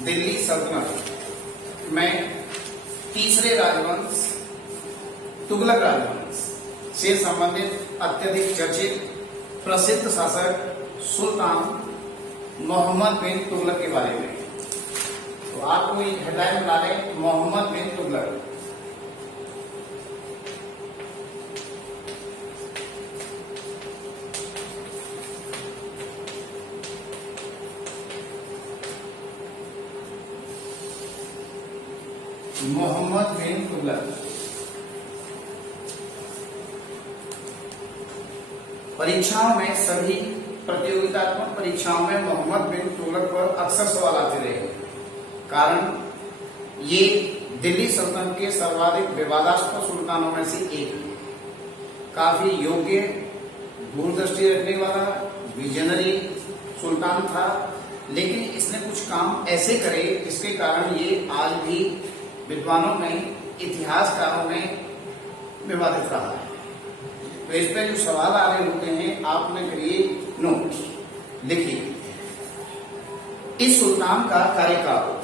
दिल्ली सल्तनत में तीसरे राजवंश तुगलक राजवंश से संबंधित अत्यधिक चर्चित प्रसिद्ध शासक सुल्तान मोहम्मद बिन तुगलक के बारे में। तो आपको एक हेडलाइन बना लें, मोहम्मद बिन तुगलक। मोहम्मद बिन तुगलक परीक्षाओं में, सभी प्रतियोगितात्मक परीक्षाओं में मोहम्मद बिन तुगलक पर अक्सर सवाल आते रहे। कारण ये दिल्ली सल्तनत के सर्वाधिक विवादास्पद सुल्तानों में से एक है। काफी योग्य, दूरदृष्टि रखने वाला, विजनरी सुल्तान था, लेकिन इसने कुछ काम ऐसे करे जिसके कारण ये आज भी विद्वानों में, इतिहासकारों में विवादित रहा है। तो इस पे जो सवाल आ रहे होते हैं, आपने करिए नोट, लिखिए। इस सुल्तान का कार्यकाल,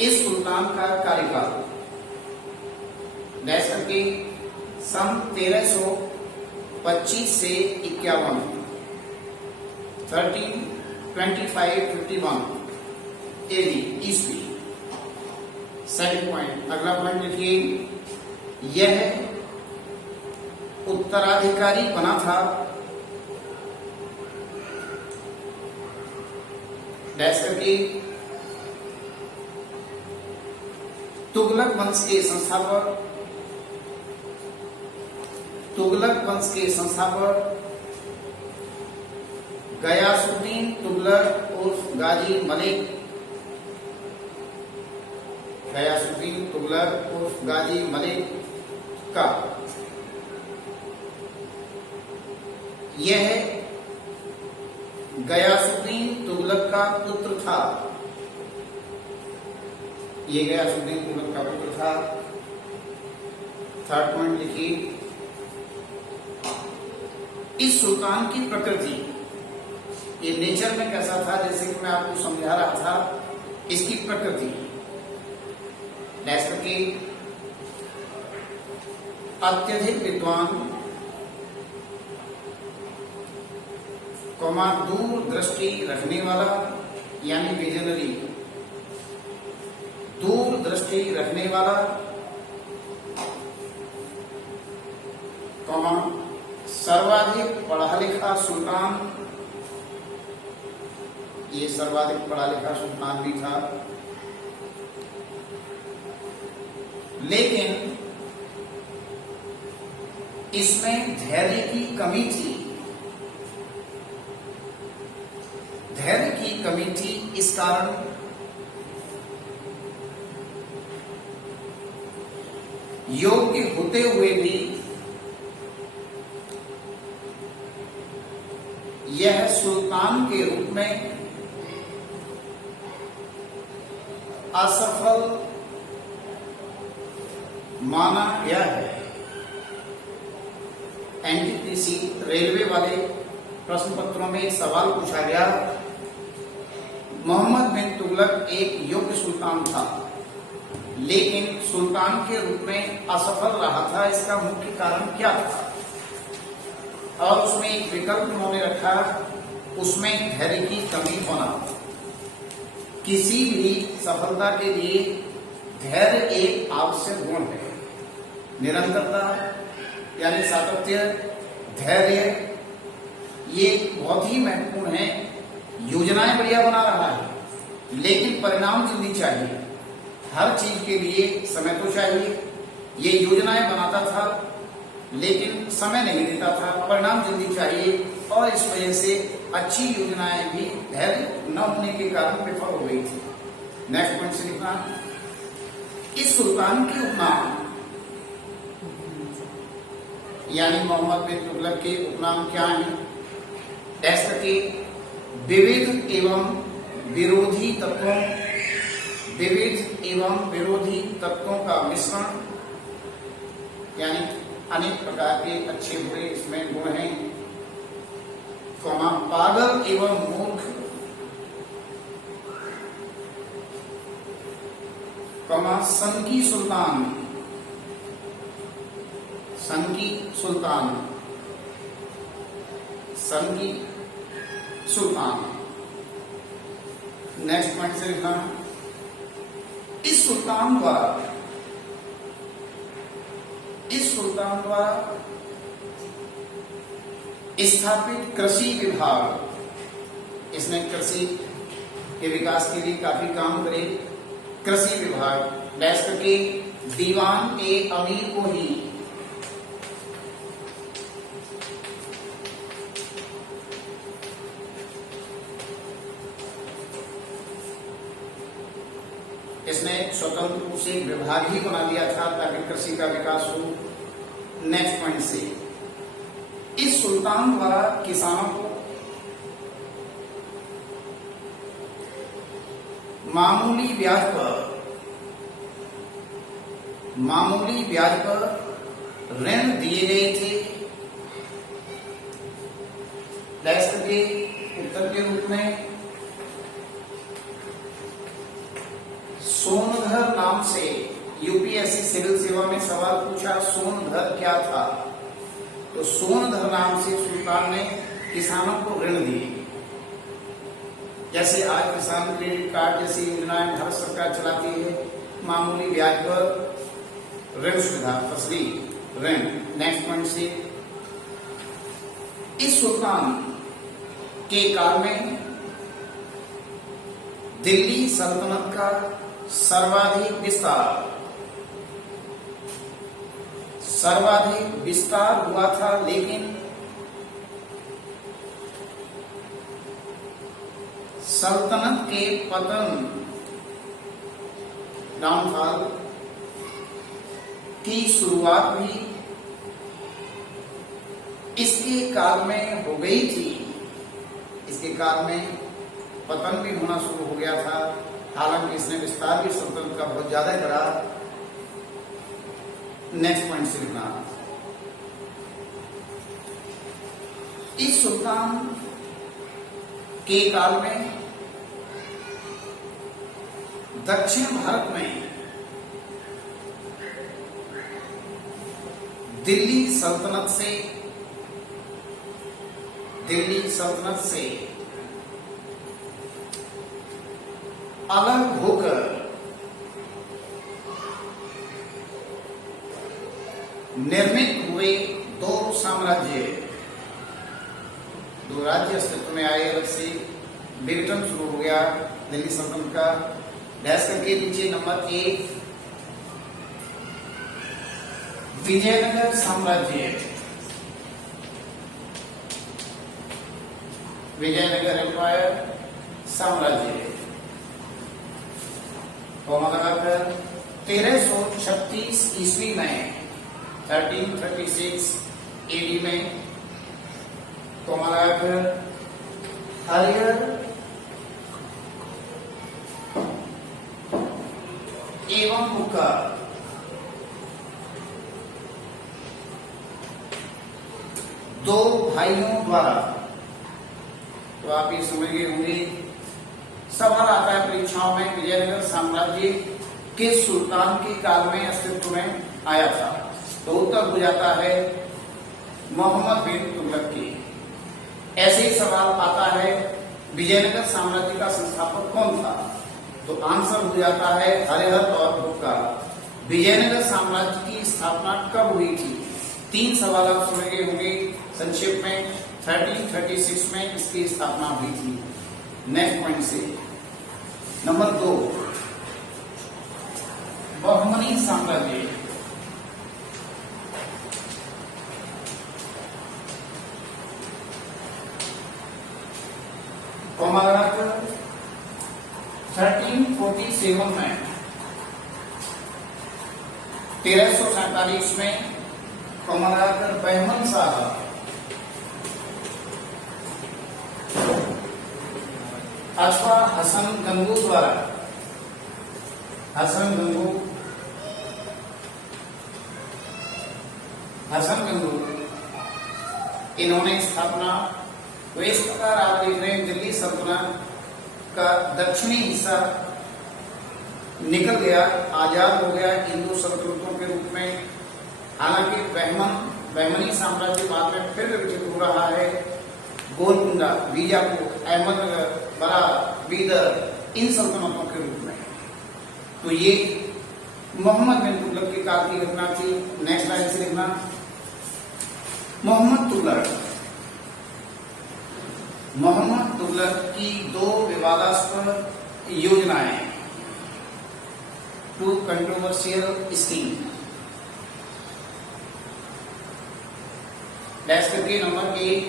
इस सुल्तान का कार्यकाल जैसा कि सन 1325 से 51, 1325-51 एडी ईस्वी। सेकंड पॉइंट, अगला पॉइंट लिखिए, यह उत्तराधिकारी बना था डैश करके तुगलक वंश के संस्थापक, तुगलक वंश के संस्थापक गयासुद्दीन तुगलक उर्फ गाजी मलिक, गयासुद्दीन तुगलक उर्फ गाजी मलिक का यह गयासुद्दीन तुगलक का पुत्र था। ये गयासुद्दीन तुगलक का पुत्र था। थर्ड पॉइंट लिखिए, इस सुल्तान की प्रकृति, ये नेचर में कैसा था, जैसे कि मैं आपको समझा रहा था, इसकी प्रकृति जैसे कि अत्यधिक विद्वान, दूर दृष्टि रखने वाला, यानी विजनरी, दूर दृष्टि रखने वाला, सर्वाधिक पढ़ा लिखा सुल्तान, ये सर्वाधिक पढ़ा लिखा सुल्तान भी था, लेकिन इसमें धैर्य की कमी थी। धैर्य की कमी थी, इस कारण योग्य होते हुए भी यह सुल्तान के रूप में असफल माना गया है। एनटीपीसी रेलवे वाले प्रश्न पत्रों में एक सवाल पूछा गया, मोहम्मद बिन तुगलक एक योग्य सुल्तान था, लेकिन सुल्तान के रूप में असफल रहा था, इसका मुख्य कारण क्या था? और उसमें एक विकल्प उन्होंने रखा, उसमें धैर्य की कमी होना। किसी भी सफलता के लिए धैर्य एक आवश्यक गुण है। निरंतरता यानी सातत्य, धैर्य, ये बहुत ही महत्वपूर्ण है। योजनाएं बढ़िया बना रहा है, लेकिन परिणाम जल्दी चाहिए। हर चीज के लिए समय तो चाहिए। ये योजनाएं बनाता था, लेकिन समय नहीं देता था, परिणाम जल्दी चाहिए, और इस वजह से अच्छी योजनाएं भी धैर्य न होने के कारण विफल हो गई थी। नेक्स्ट पॉइंट से लिखना, इस सुल्तान के उपनाम, यानी मोहम्मद बिन तुगलक के उपनाम क्या है? ऐसा कि विविध एवं विरोधी तत्वों, विविध एवं विरोधी तत्वों का मिश्रण, यानी अनेक प्रकार के अच्छे बुरे इसमें गुण हैं। पागल एवं मूर्ख संकी सुल्तान, संकी सुल्तान, संकी सुल्तान। नेक्स्ट पॉइंट से लिखना, इस सुल्तान द्वारा स्थापित कृषि विभाग, इसने कृषि के विकास के लिए काफी काम करे। कृषि विभाग डैश करके दीवान ए अमीर को ही इसने स्वतंत्र रूप से विभाग ही बना दिया था ताकि कृषि का विकास हो। नेक्स्ट पॉइंट से, इस सुल्तान द्वारा किसानों को मामूली ब्याज पर ऋण दिए गए थे। डैश के उत्तर के रूप में सोनधर नाम से यूपीएससी सिविल सेवा में सवाल पूछा, सोनधर क्या था? तो सोनधर नाम से सुल्तान ने किसानों को ऋण दिए। जैसे आज किसान क्रेडिट कार्ड जैसी योजनाएं भारत सरकार चलाती है, मामूली ब्याज पर ऋण सुविधा, फसली ऋण। नेक्स्ट पॉइंट से, इस सुल्तान के काल में दिल्ली सल्तनत का सर्वाधिक विस्तार हुआ था, लेकिन सल्तनत के पतन, डाउनफॉल की शुरुआत भी इसके काल में हो गई थी। इसके काल में पतन भी होना शुरू हो गया था, हालांकि इसने विस्तार भी सल्तनत का बहुत ज्यादा करा। नेक्स्ट पॉइंट से लिखना, इस सुल्तान के काल में दक्षिण भारत में दिल्ली सल्तनत से अलग होकर निर्मित हुए दो राज्य अस्तित्व में आए। अलग से विघटन शुरू हो गया दिल्ली सल्तनत का। डैश करके नीचे नंबर 1 विजयनगर साम्राज्य, विजयनगर एम्पायर साम्राज्य। कॉमा लगाकर 1336 ईस्वी में 1336 एडी में कॉमा लगाकर हरियर एवं हुक्का दो भाइयों द्वारा, तो आप ये समझ गए होंगे, सवाल आता है परीक्षाओं में, विजयनगर साम्राज्य के सुल्तान के काल में अस्तित्व में आया था, तो उत्तर हो जाता है मोहम्मद बिन तुगलक की। ऐसे ही सवाल आता है विजयनगर साम्राज्य का संस्थापक कौन था, तो आंसर हो जाता है हरिहर और हुक्का। विजयनगर साम्राज्य की स्थापना कब हुई थी? 3 सवाल आप समझ गए होंगे संक्षेप में। 1336 में इसकी स्थापना हुई थी। नेक्स्ट पॉइंट से नंबर 2 बहमनी साम्राज्य। कॉमा लगाकर 1347 में 1347 में कॉमा लगाकर बहमन साहब अथवा हसन गंगू द्वारा, हसन गंगू इन्होंने स्थापना। तो इस प्रकार आप देख रहे हैं दिल्ली सल्तनत का दक्षिणी हिस्सा निकल गया, आजाद हो गया हिंदू सल्तनतों के रूप में। हालांकि बहमनी साम्राज्य बाद में फिर विकसित हो रहा है। गोलकुंडा, बीजापुर, अहमदनगर, बरा, बीदर, इन सल्तनतों के रूप में। तो ये मोहम्मद बिन तुगलक के काल की घटना थी। नेक्स्ट लाइन से लिखना, मोहम्मद तुगलक की दो विवादास्पद योजनाएं, टू कंट्रोवर्शियल स्कीम। डैश करके नंबर 1,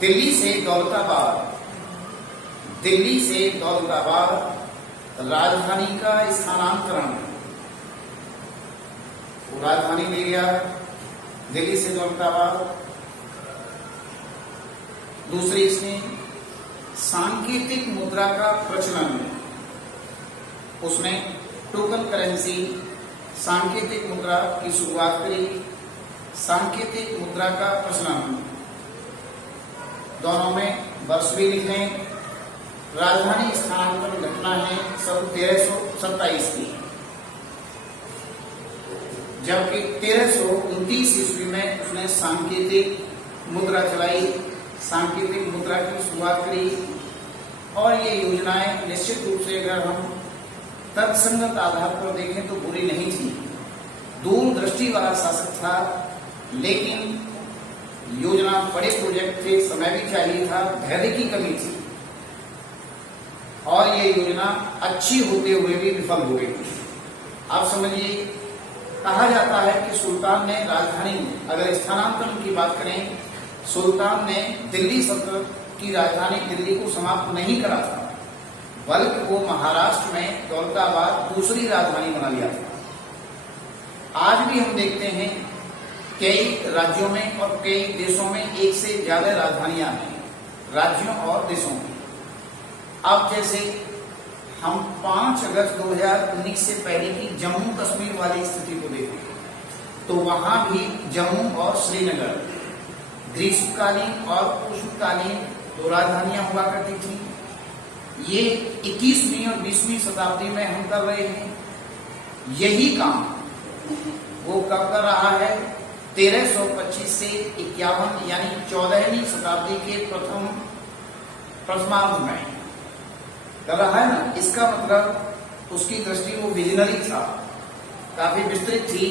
दिल्ली से दौलताबाद राजधानी का स्थानांतरण। वो राजधानी ले गया दिल्ली से दौलताबाद। दूसरी, इसने सांकेतिक मुद्रा का प्रचलन, उसने टोकन करेंसी, सांकेतिक मुद्रा की शुरुआत करी। सांकेतिक मुद्रा का प्रचलन, दोनों में वर्ष भी लिख लें। राजधानी स्थानांतरण घटना है 1327 की, जबकि 1329 ईस्वी में उसने सांकेतिक मुद्रा चलाई, सांकेतिक मुद्रा की शुरुआत करी। और ये योजनाएं निश्चित रूप से अगर हम तर्कसंगत आधार पर देखें तो बुरी नहीं थी। दूरदृष्टि वाला शासक था, लेकिन योजना बड़े प्रोजेक्ट थे, समय भी चाहिए था, धैर्य की कमी थी, और ये योजना अच्छी होते हुए भी विफल हो गई। आप समझिए, कहा जाता है कि सुल्तान ने राजधानी, अगर स्थानांतरण की बात करें, सुल्तान ने दिल्ली सल्तनत की राजधानी दिल्ली को समाप्त नहीं करा था, बल्कि वो महाराष्ट्र में दौलताबाद दूसरी राजधानी बना लिया था। आज भी हम देखते हैं कई राज्यों में और कई देशों में एक से ज्यादा राजधानियां हैं, राज्यों और देशों में। अब जैसे हम 5 अगस्त 2019 से पहले की जम्मू कश्मीर वाली स्थिति को देखें, तो वहां भी जम्मू और श्रीनगर ग्रीष्मकालीन और उष्णकालीन दो राजधानियां हुआ करती थी। ये 21वीं और 20वीं शताब्दी में हम कर रहे हैं। यही काम वो कब कर रहा है? 1325 से 51 यानी 14वीं शताब्दी के प्रथमार्ध में कर रहा है ना। इसका मतलब उसकी दृष्टि वो विजनरी था, काफी विस्तृत थी,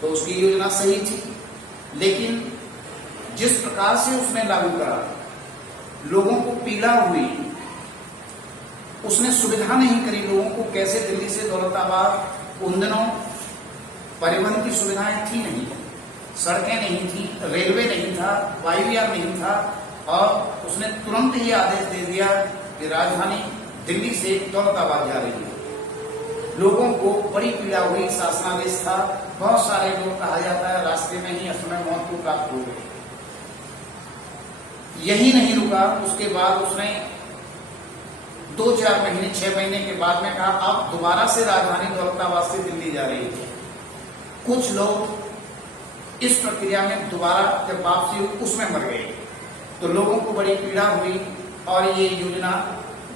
तो उसकी योजना सही थी। लेकिन जिस प्रकार से उसने लागू करा, लोगों को पीड़ा हुई, उसने सुविधा नहीं करी लोगों को। कैसे दिल्ली से दौलताबाद, उन दिनों परिवहन की सुविधाएं थी नहीं, सड़कें नहीं थी, रेलवे नहीं था, वायुयान नहीं था, और उसने तुरंत ही आदेश दे दिया कि राजधानी दिल्ली से दौलताबाद जा रही है। लोगों को बड़ी पीड़ा हुई, शासनादेश था, बहुत सारे लोग, कहा जाता है, रास्ते में ही असमय मौत को प्राप्त हो गए। यही नहीं रुका, उसके बाद उसने 2-4 महीने, 6 महीने के बाद में कहा अब दोबारा से राजधानी दौलताबाद से दिल्ली जा रही है। कुछ लोग इस प्रक्रिया में दोबारा जब वापसी हुई उसमें मर गए, तो लोगों को बड़ी पीड़ा हुई और ये योजना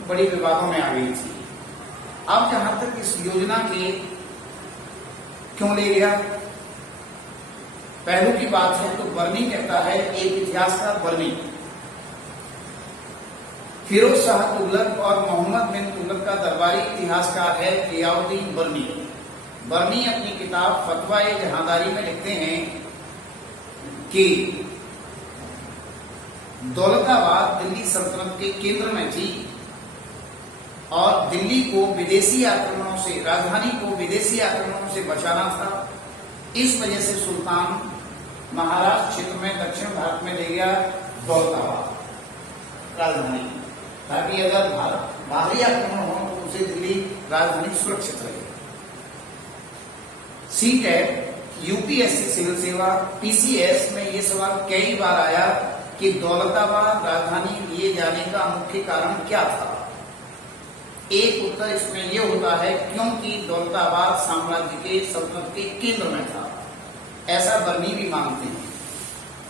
बड़ी विवादों में आ गई थी। अब जहां तक इस योजना के क्यों ले गया पहलू की बात है, तो बर्नी कहता है, एक इतिहासकार बर्नी, फिरोज शाह तुगलक और मोहम्मद बिन तुगलक का दरबारी इतिहासकार है गियाउद्दीन बर्नी। बर्नी अपनी किताब फतवा-ए-जहांदारी में लिखते हैं कि दौलताबाद दिल्ली सल्तनत के केंद्र में थी और दिल्ली को विदेशी आक्रमणों से, राजधानी को विदेशी आक्रमणों से बचाना था। इस वजह से सुल्तान महाराष्ट्र क्षेत्र में, दक्षिण भारत में ले गया दौलताबाद राजधानी, ताकि अगर बाहरी आक्रमण हो तो उसे दिल्ली राजधानी सुरक्षित रहे। सीटेट, यूपीएससी सिविल सेवा, पीसीएस में ये सवाल कई बार आया कि दौलताबाद राजधानी लिए जाने का मुख्य कारण क्या था। एक उत्तर इसमें यह होता है क्योंकि दौलताबाद साम्राज्य के, सल्तनत के केंद्र में था, ऐसा बर्नी भी मानते हैं।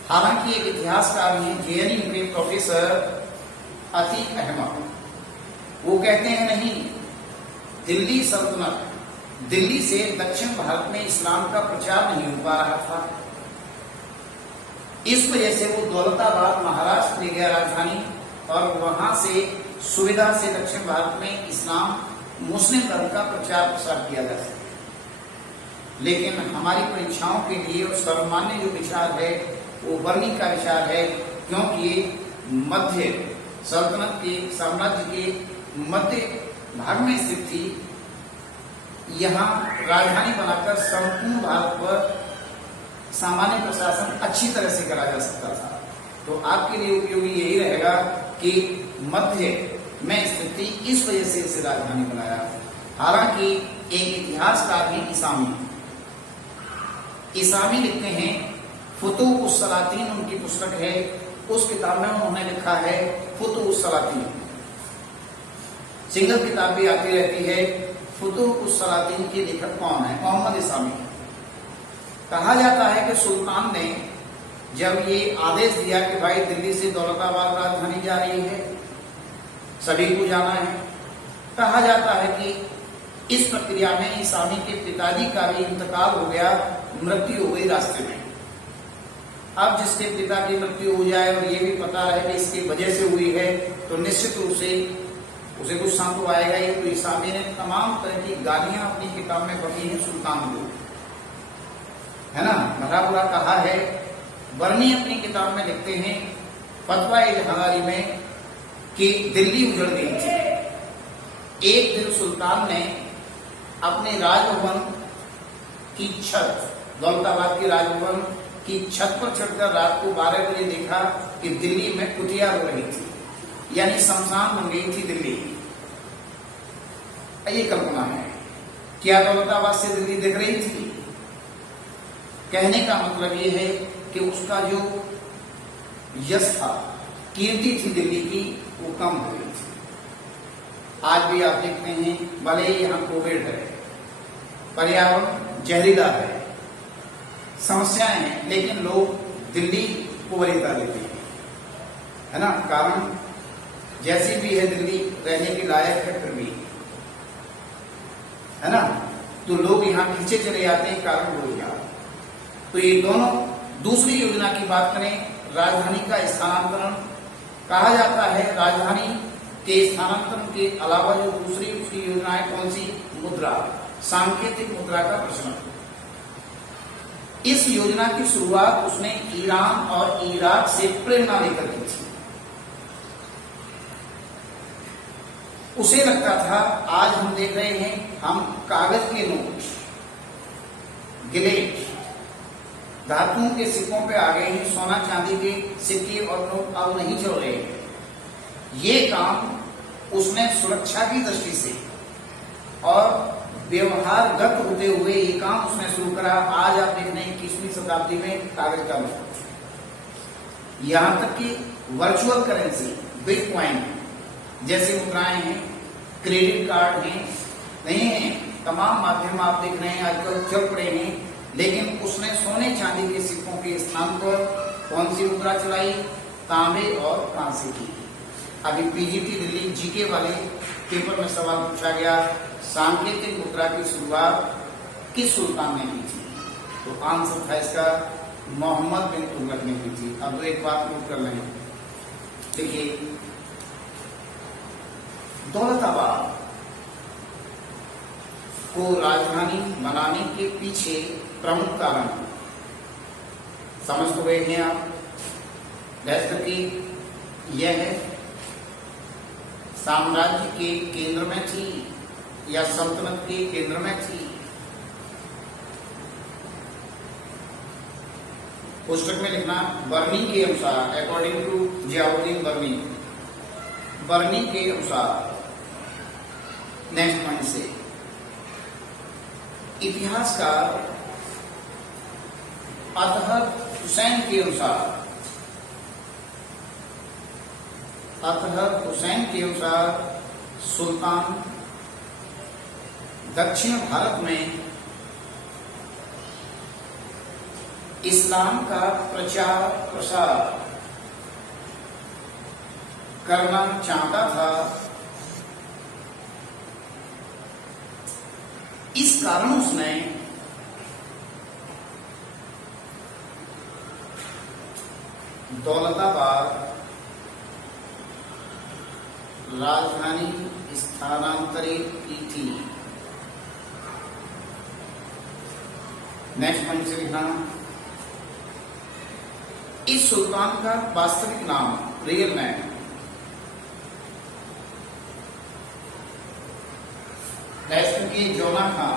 हालांकि एक इतिहासकार हैं, जेएनयू के प्रोफेसर अतीक अहमद, वो कहते हैं नहीं, दिल्ली सल्तनत, दिल्ली से दक्षिण भारत में इस्लाम का प्रचार नहीं हो पा रहा था। इस वजह से वो दौलताबाद महाराष्ट्र ले गया राजधानी, और वहां से सुविधा से दक्षिण भारत में इस्लाम मुस्लिम धर्म का प्रचार प्रसार किया जा सके। लेकिन हमारी परीक्षाओं के लिए और सर्वमान्य जो विचार है वो बर्नी का विचार है, क्योंकि मध्य सल्तनत के साम्राज्य के मध्य भाग में स्थित थी। यहाँ राजधानी बनाकर संपूर्ण भारत पर सामान्य प्रशासन अच्छी तरह से करा जा सकता था। तो आपके लिए उपयोगी यही रहेगा कि मध्य में स्थित थी, इस वजह से इसे राजधानी बनाया। हालांकि एक इतिहासकार हैं इसामी लिखते हैं, फुतूह उस सलातीन उनकी पुस्तक है, उस किताब में उन्होंने लिखा है फुतूह उस सलातीन। सिंगल किताब भी आती रहती है। फुतूह उस सलातीन के लेखक कौन है? मोहम्मद इसामी। कहा जाता है कि सुल्तान ने जब ये आदेश दिया कि भाई दिल्ली से दौलताबाद राजधानी जा रही है, सभी को जाना है, कहा जाता है कि इस प्रक्रिया में इसामी के पिताजी का भी इंतकाल हो गया, मृत्यु हो गई रास्ते में। अब जिसके पिता की मृत्यु हो जाए और ये भी पता है कि इसकी वजह से हुई है, तो निश्चित रूप से उसे गुस्सा तो आएगा ही। तो इसामी ने तमाम तरह की गालियां अपनी किताब में बकी हैं सुल्तान को, है ना, भला बुरा कहा है। बर्नी अपनी किताब में लिखते हैं फतवा इजहारी में कि दिल्ली उजड़ गई थी। एक दिन सुल्तान ने अपने राजभवन की छत, दौलताबाद के राजभवन की छत पर चढ़कर रात को 12 बजे देखा कि दिल्ली में कुतिया हो रही थी, यानी शमशान बन गई थी दिल्ली। ये कल्पना है, क्या दौलताबाद से दिल्ली दिख रही थी? कहने का मतलब ये है कि उसका जो यश था, कीर्ति थी दिल्ली की, वो कम हो गई थी। आज भी आप देखते हैं, भले ही यहाँ कोविड है, पर्यावरण जहरीला है, समस्याएं हैं, लेकिन लोग दिल्ली को वरीयता देते हैं, है ना। कारण जैसी भी है दिल्ली, रहने के लायक है फिर भी, है ना। तो लोग यहाँ खींचे चले जाते हैं, कारण रोजगार। तो ये दोनों, दूसरी योजना की बात करें, राजधानी का स्थानांतरण। कहा जाता है राजधानी के स्थानांतरण के अलावा जो दूसरी उसकी योजना है, कौन सी? मुद्रा, सांकेतिक मुद्रा का प्रचलन। इस योजना की शुरुआत उसने ईरान और इराक से प्रेरणा लेकर की थी। उसे लगता था, आज हम देख रहे हैं, हम कागज के नोट, गिलेट, धातुओं के सिक्कों पे आ गए हैं, सोना चांदी के सिक्के और नोट अब नहीं चल रहे हैं। ये काम उसने सुरक्षा की दृष्टि से और व्यवहारगत होते हुए ये काम उसने शुरू करा। आज आप देख रहे हैं 21वीं शताब्दी में कागज का नोट, यहां तक कि वर्चुअल करेंसी, बिटकॉइन जैसे मुद्राएं हैं, क्रेडिट कार्ड हैं, नहीं है, तमाम माध्यम आप देख रहे हैं आजकल चल पड़े हैं। लेकिन उसने सोने चांदी के सिक्कों के स्थान पर कौन सी मुद्रा चलाई? तांबे और कांसे की। अभी पीजीटी दिल्ली जीके वाले पेपर में सवाल पूछा गया, सांकेतिक मुद्रा की शुरुआत किस सुल्तान ने की थी? तो आंसर था इसका मोहम्मद बिन तुगलक ने की थी। अब एक बात नोट कर लें, देखिए, दौलताबाद को राजधानी बनाने के पीछे प्रमुख कारण समझ तो गए हैं आप। दहशत यह है, साम्राज्य के केंद्र में थी या सल्तनत के केंद्र में थी? पुस्तक में लिखना, बर्नी के अनुसार, अकॉर्डिंग टू जियाउद्दीन बर्नी, बर्नी के अनुसार, नेक्स्ट पॉइंट से, इतिहासकार अतहर हुसैन के अनुसार, अतहर हुसैन के अनुसार सुल्तान दक्षिण भारत में इस्लाम का प्रचार प्रसार करना चाहता था। इस कारण उसने दौलताबाद राजधानी स्थानांतरित की थी। नेक्स्ट पॉइंट से लिखना, इस सुल्तान का वास्तविक नाम, रियल नेम, के जोना खां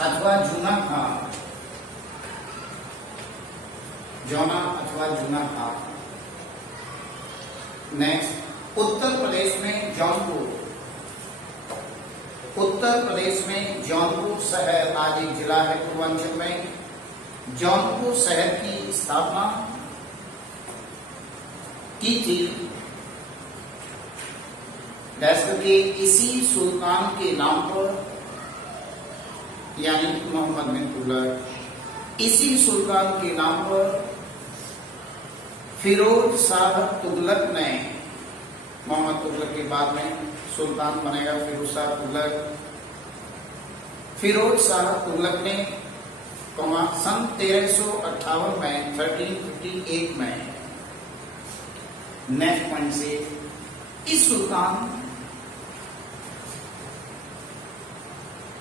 अथवा जूना खां, जोना अथवा जूना खां। नेक्स्ट, उत्तर प्रदेश में जौनपुर, उत्तर प्रदेश में जौनपुर शहर आज एक जिला है पूर्वांचल में, जौनपुर शहर की स्थापना की थी। के इसी सुल्तान के नाम पर, यानी मोहम्मद बिन तुगलक, इसी सुल्तान के नाम पर फिरोज शाह तुगलक ने, मोहम्मद तुगलक के बाद में सुल्तान बनेगा फिरोज शाह तुगलक, फिरोज शाह तुगलक ने सन 1358 में 1358 में। नेक्स्ट पॉइंट से, इस सुल्तान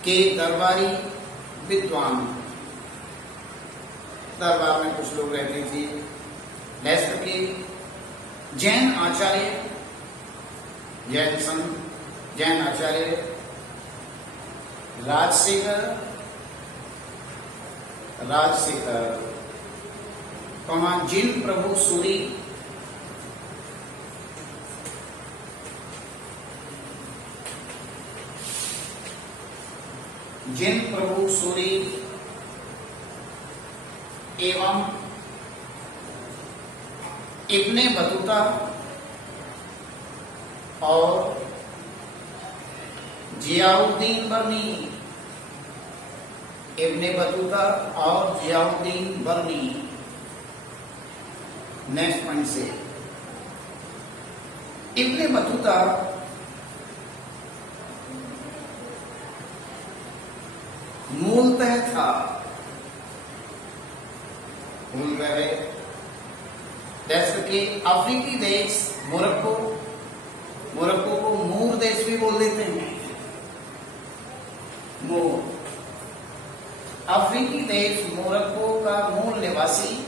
के दरबारी विद्वान, दरबार में कुछ लोग रहते थे, जैसे कि जैन आचार्य, जैन संत, जैन आचार्य राजशेखर, जिन प्रभु सूरी, जिन प्रभु सूरी एवं इब्ने बतूता और जियाउद्दीन बर्नी, इब्ने बतूता और जियाउद्दीन बर्नी। नेक्स्ट पॉइंट से, इब्ने बतूता मूलतः था, भूल गए, जैसे कि अफ्रीकी देश मोरक्को, मोरक्को को मूर देश भी बोल देते हैं, मूर, अफ्रीकी देश मोरक्को का मूल निवासी,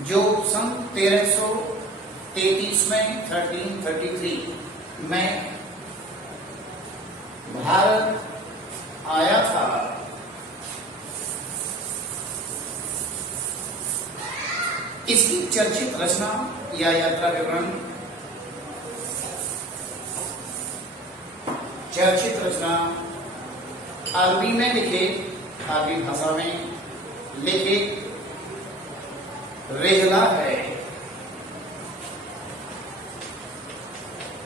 जो सन 1333 में 1333 में भारत आया था। इसकी चर्चित रचना या यात्रा विवरण, चर्चित रचना अरबी में लिखे, अरबी भाषा में लिखे रेहला है।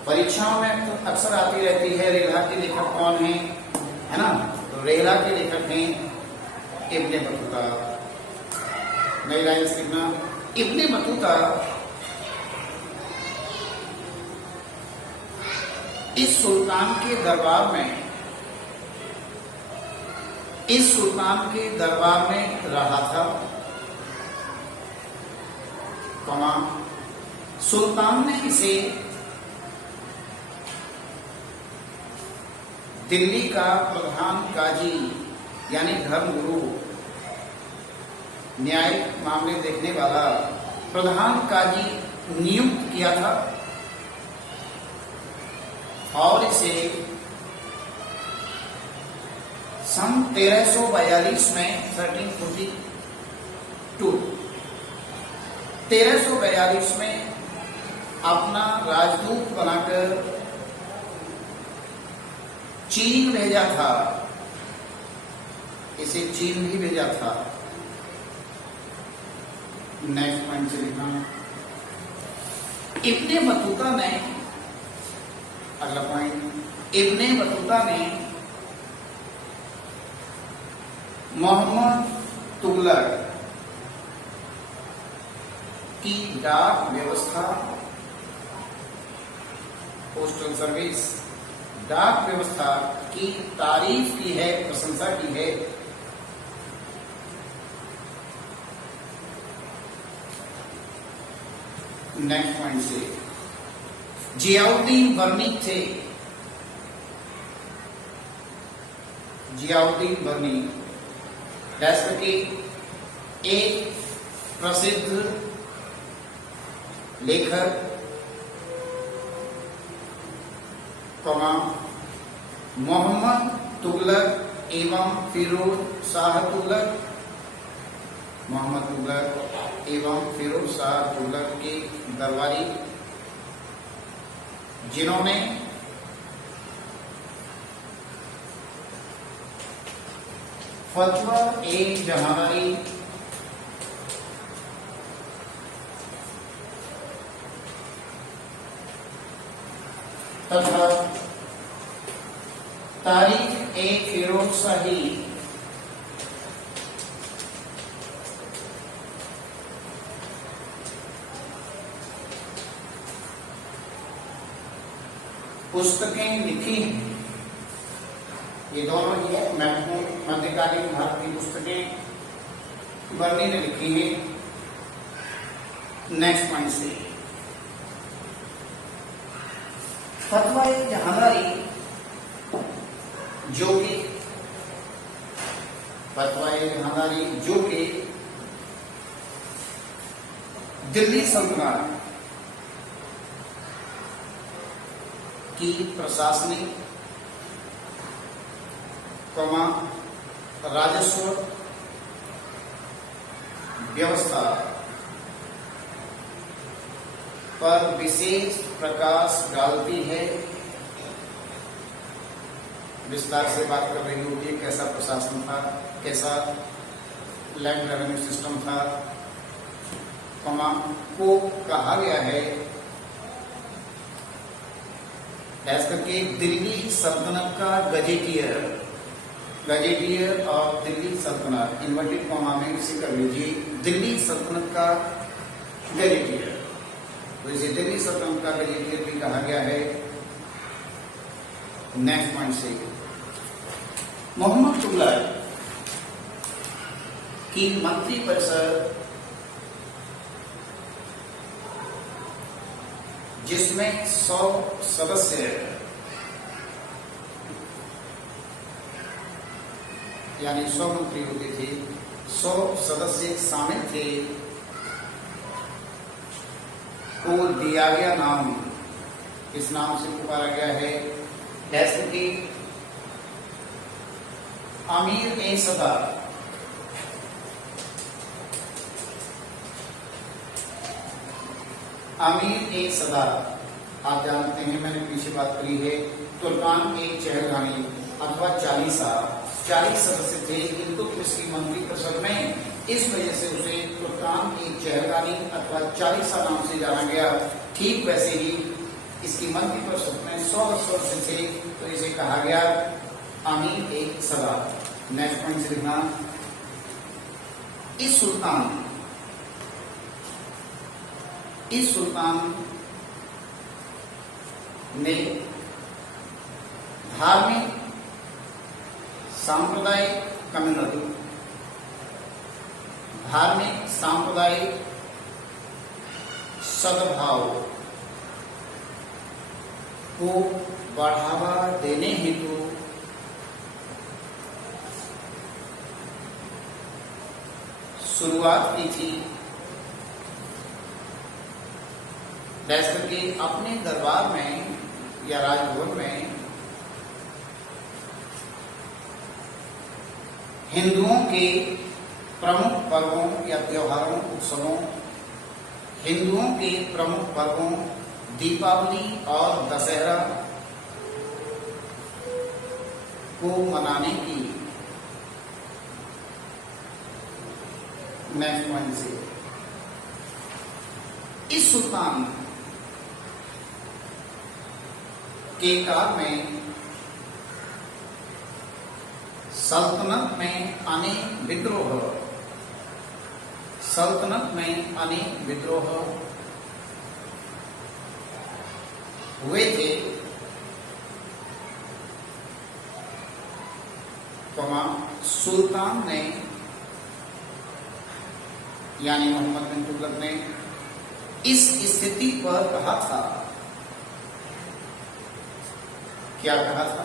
परीक्षाओं में तो अक्सर आती रहती है, रेहला के लेखक कौन है ना? तो रेहला के लेखक हैं इब्ने बतूता। नई लाइन से लिखना, इब्ने बतूता इस सुल्तान के दरबार में, इस सुल्तान के दरबार में रहा था, सुल्तान ने इसे दिल्ली का प्रधान काजी यानी धर्मगुरु, न्यायिक मामले देखने वाला प्रधान काजी नियुक्त किया था और इसे सन 1342 में 1342 में अपना राजदूत बनाकर चीन भेजा था, इसे चीन भी भेजा था। नेक्स्ट पॉइंट से लिखना, इब्ने बतूता ने, अगला पॉइंट, इब्ने बतूता ने मोहम्मद तुगलक की डाक व्यवस्था, पोस्टल सर्विस डाक व्यवस्था की तारीफ की है, प्रशंसा की है। नेक्स्ट पॉइंट से जियाउद्दीन बर्नी थे। जियाउद्दीन बर्नी जैसे कि एक प्रसिद्ध लेखक, मोहम्मद तुगलक एवं फिरोज शाह तुगलक, मोहम्मद तुगलक एवं फिरोज शाह तुगलक के दरबारी, जिन्होंने फतवा ए जहांगीरी तथा तारीख ए फिरोज शाही पुस्तकें लिखी हैं। ये दोनों ही है महत्वपूर्ण मध्यकालीन भारत की पुस्तकें बर्नी ने लिखी हैं। नेक्स्ट पॉइंट से फतवा ए जहांगीरी जो कि फतवा ए जहांगीरी जो कि दिल्ली सल्तनत की प्रशासनिक राजस्व व्यवस्था पर विशेष प्रकाश डालती है। विस्तार से बात कर रही होगी कैसा प्रशासन था, कैसा लैंड रेवेन्यू सिस्टम था, को कहा गया है करके दिल्ली सल्तनत का गजेटियर, गजेटियर ऑफ दिल्ली सल्तनत, इन्वर्टेड कॉमा में इसे कर लीजिए, दिल्ली सल्तनत का गजेटियर। तो इसे दिल्ली सल्तनत का गजेटियर भी कहा गया है। नेक्स्ट पॉइंट से मोहम्मद तुगलक की मंत्रिपरिषद, जिसमें 100 सदस्य यानी 100 मंत्री होते थे, 100 सदस्य शामिल थे, को दिया गया नाम, इस नाम से पुकारा गया है जैसे कि अमीर ए सदार। अमीर ए सदार आप जानते हैं, मैंने पीछे बात करी है, तुर्कान ए चहलगानी अथवा 40 सदस्य थे इल्तुतमिश की मंत्रिपरिषद में। इस वजह से उसे तुर्कान ए चहलगानी अथवा 40 नाम से जाना गया। ठीक वैसे ही इसकी मंत्रिपरिषद में 100 सदस्य थे, तो इसे कहा गया अमीर ए सदार। नेक्स्ट पॉइंट से लिखना, इस सुल्तान ने धार्मिक, सांप्रदायिक कम्युनल, धार्मिक सांप्रदायिक सद्भाव को बढ़ावा देने हेतु शुरुआत की थी। जैसे कि अपने दरबार में या राजभवन में हिंदुओं के प्रमुख पर्वों या त्योहारों, उत्सवों, हिंदुओं के प्रमुख पर्वों दीपावली और दशहरा को मनाने की। नेक्स्ट पॉइंट से इस सुल्तान के काल में सल्तनत में अनेक विद्रोह, सल्तनत में अनेक विद्रोह हुए थे, सुल्तान ने यानी मोहम्मद बिन तुगलक ने इस स्थिति पर कहा था, क्या कहा था?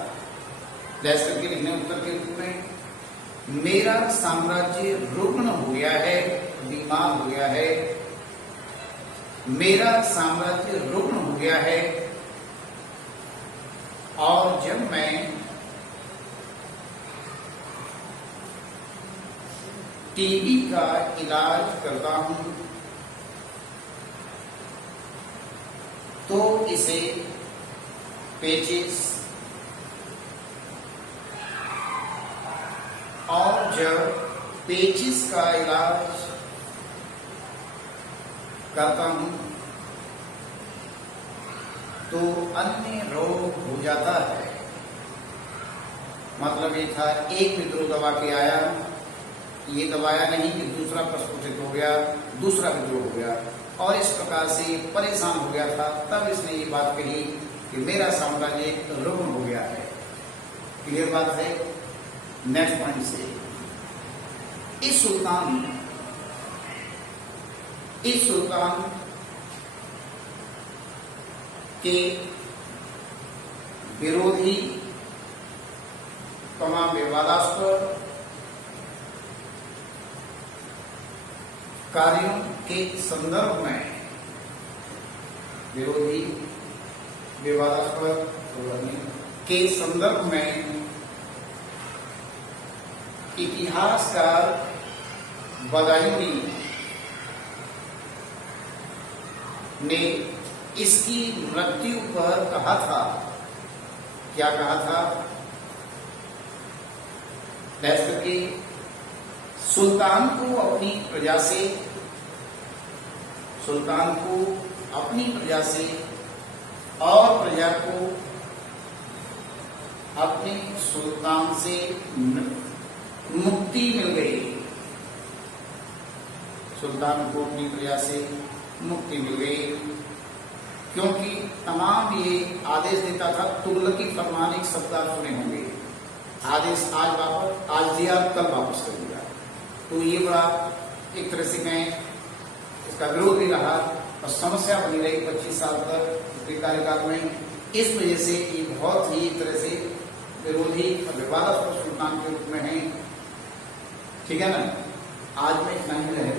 जैसे करके लिखने उत्तर के रूप में, मेरा साम्राज्य रुग्ण हो गया है, बीमार हो गया है, मेरा साम्राज्य रुग्ण हो गया है, और जब मैं टीबी का इलाज करता हूं तो इसे पेचिस, और जब पेचिस का इलाज करता हूं तो अन्य रोग हो जाता है। मतलब ये था, एक विद्रोह दबा के आया, ये दबाया नहीं कि दूसरा प्रस्फुटित हो गया, दूसरा विद्रोह हो गया, और इस प्रकार से परेशान हो गया था। तब इसने ये बात कही कि मेरा साम्राज्य रुग्ण हो गया है। क्लियर बात है? नेक्स्ट पॉइंट से, इस सुल्तान के विरोधी तमाम विवादास्पद कार्यों के संदर्भ में, विरोधी विवादास्पद के संदर्भ में इतिहासकार बदायूनी ने इसकी मृत्यु पर कहा था, क्या कहा था? जैसे कि सुल्तान को अपनी प्रजा से और प्रजा को अपने सुल्तान से मुक्ति मिल गई। सुल्तान को अपनी प्रजा से मुक्ति मिल गई, क्योंकि तमाम ये आदेश देता था। तुगलकी फरमान एक शब्द आप सुने होंगे, आदेश आज दिया कल वापस कर दिया। तो ये बड़ा एक तरह से कहें, इसका विरोध भी रहा और समस्या बनी रही 25 साल तक इसके कार्यकाल में। इस वजह से ये बहुत ही एक तरह से विरोधी और विवादास्पद सुल्तान के रूप में है। ठीक है ना? आज में इतना ही रहेगा।